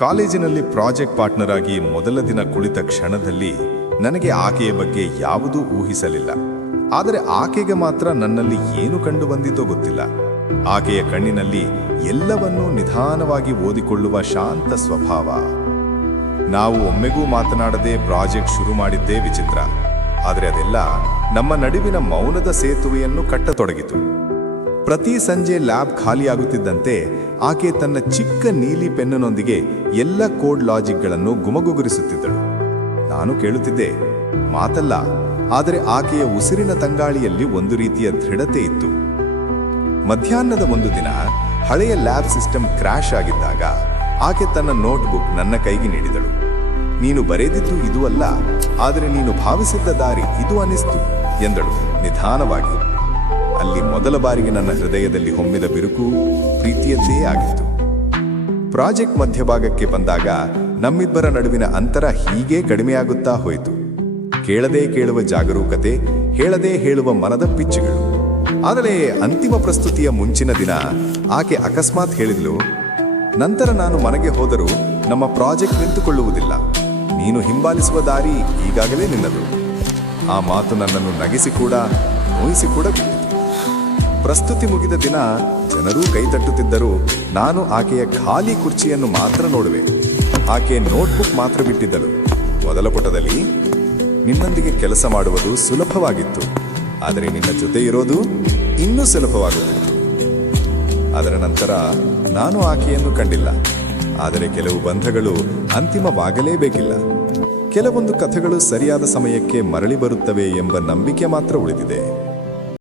ಕಾಲೇಜಿನಲ್ಲಿ project partner ಆಗಿ ಮೊದಲ ದಿನ ಕುಳಿತ ಕ್ಷಣದಲ್ಲಿ ನನಗೆ ಆಕೆಯ ಬಗ್ಗೆ ಯಾವುದೂ ಊಹಿಸಲಿಲ್ಲ. ಆದರೆ ಆಕೆಗೆ ಮಾತ್ರ ನನ್ನಲ್ಲಿ ಏನು ಕಂಡು ಬಂದಿತೋ ಗೊತ್ತಿಲ್ಲ. ಆಕೆಯ ಕಣ್ಣಿನಲ್ಲಿ ಎಲ್ಲವನ್ನೂ ನಿಧಾನವಾಗಿ ಓದಿಕೊಳ್ಳುವ ಶಾಂತ ಸ್ವಭಾವ. ನಾವು ಒಮ್ಮೆಗೂ ಮಾತನಾಡದೆ ಪ್ರಾಜೆಕ್ಟ್ ಶುರು ಮಾಡಿದ್ದೇ ವಿಚಿತ್ರ. ಆದರೆ ಅದೆಲ್ಲ ನಮ್ಮ ನಡುವಿನ ಮೌನದ ಸೇತುವೆಯನ್ನು ಕಟ್ಟತೊಡಗಿತು. ಪ್ರತಿ ಸಂಜೆ ಲ್ಯಾಬ್ ಖಾಲಿಯಾಗುತ್ತಿದ್ದಂತೆ ಆಕೆ ತನ್ನ ಚಿಕ್ಕ ನೀಲಿ ಪೆನ್ನನೊಂದಿಗೆ ಎಲ್ಲ ಕೋಡ್ ಲಾಜಿಕ್ಗಳನ್ನು ಗುಮಗುಗುರಿಸುತ್ತಿದ್ದಳು. ನಾನು ಕೇಳುತ್ತಿದ್ದೆ, ಮಾತಲ್ಲ, ಆದರೆ ಆಕೆಯ ಉಸಿರಿನ ತಂಗಾಳಿಯಲ್ಲಿ ಒಂದು ರೀತಿಯ ದೃಢತೆ ಇತ್ತು. ಮಧ್ಯಾಹ್ನದ ಒಂದು ದಿನ ಹಳೆಯ ಲ್ಯಾಬ್ ಸಿಸ್ಟಮ್ ಕ್ರ್ಯಾಶ್ ಆಗಿದ್ದಾಗ ಆಕೆ ತನ್ನ ನೋಟ್ಬುಕ್ ನನ್ನ ಕೈಗೆ ನೀಡಿದಳು. ನೀನು ಬರೆದಿದ್ದು ಇದು ಅಲ್ಲ, ಆದರೆ ನೀನು ಭಾವಿಸಿದ್ದ ದಾರಿ ಇದು ಅನಿಸ್ತು ಎಂದಳು ನಿಧಾನವಾಗಿ. ಅಲ್ಲಿ ಮೊದಲ ಬಾರಿಗೆ ನನ್ನ ಹೃದಯದಲ್ಲಿ ಹೊಮ್ಮಿದ ಬಿರುಕು ಪ್ರೀತಿಯದ್ದೇ ಆಗಿತ್ತು. ಪ್ರಾಜೆಕ್ಟ್ ಮಧ್ಯಭಾಗಕ್ಕೆ ಬಂದಾಗ ನಮ್ಮಿಬ್ಬರ ನಡುವಿನ ಅಂತರ ಹೀಗೆ ಕಡಿಮೆಯಾಗುತ್ತಾ ಹೋಯಿತು. ಕೇಳದೇ ಕೇಳುವ ಜಾಗರೂಕತೆ, ಹೇಳದೇ ಹೇಳುವ ಮನದ ಪಿಚ್ಚುಗಳು. ಆದರೆ ಅಂತಿಮ ಪ್ರಸ್ತುತಿಯ ಮುಂಚಿನ ದಿನ ಆಕೆ ಅಕಸ್ಮಾತ್ ಹೇಳಿದ್ಲು, ನಂತರ ನಾನು ಮನೆಗೆ ಹೋದರೂ ನಮ್ಮ ಪ್ರಾಜೆಕ್ಟ್ ನಿಂತುಕೊಳ್ಳುವುದಿಲ್ಲ. ನೀನು ಹಿಂಬಾಲಿಸುವ ದಾರಿ ಈಗಾಗಲೇ ನಿನ್ನದು. ಆ ಮಾತು ನನ್ನನ್ನು ನಗಿಸಿ ಕೂಡ ನೋಯಿಸಿ ಕೂಡ ಬಿಟ್ಟಿತು. ಪ್ರಸ್ತುತಿ ಮುಗಿದ ದಿನ ಜನರೂ ಕೈತಟ್ಟುತ್ತಿದ್ದರೂ ನಾನು ಆಕೆಯ ಖಾಲಿ ಕುರ್ಚಿಯನ್ನು ಮಾತ್ರ ನೋಡುವೆ. ಆಕೆ ನೋಟ್ಬುಕ್ ಮಾತ್ರ ಬಿಟ್ಟಿದ್ದಳು. ಮೊದಲ ಪುಟದಲ್ಲಿ, ನಿನ್ನೊಂದಿಗೆ ಕೆಲಸ ಮಾಡುವುದು ಸುಲಭವಾಗಿತ್ತು, ಆದರೆ ನಿನ್ನ ಜೊತೆ ಇರೋದು ಇನ್ನೂ ಸುಲಭವಾಗುತ್ತಿತ್ತು. ಅದರ ನಂತರ ನಾನು ಆಕೆಯನ್ನು ಕಂಡಿಲ್ಲ. ಆದರೆ ಕೆಲವು ಬಂಧಗಳು ಅಂತಿಮವಾಗಲೇಬೇಕಿಲ್ಲ. ಕೆಲವೊಂದು ಕಥೆಗಳು ಸರಿಯಾದ ಸಮಯಕ್ಕೆ ಮರಳಿ ಬರುತ್ತವೆ ಎಂಬ ನಂಬಿಕೆ ಮಾತ್ರ ಉಳಿದಿದೆ.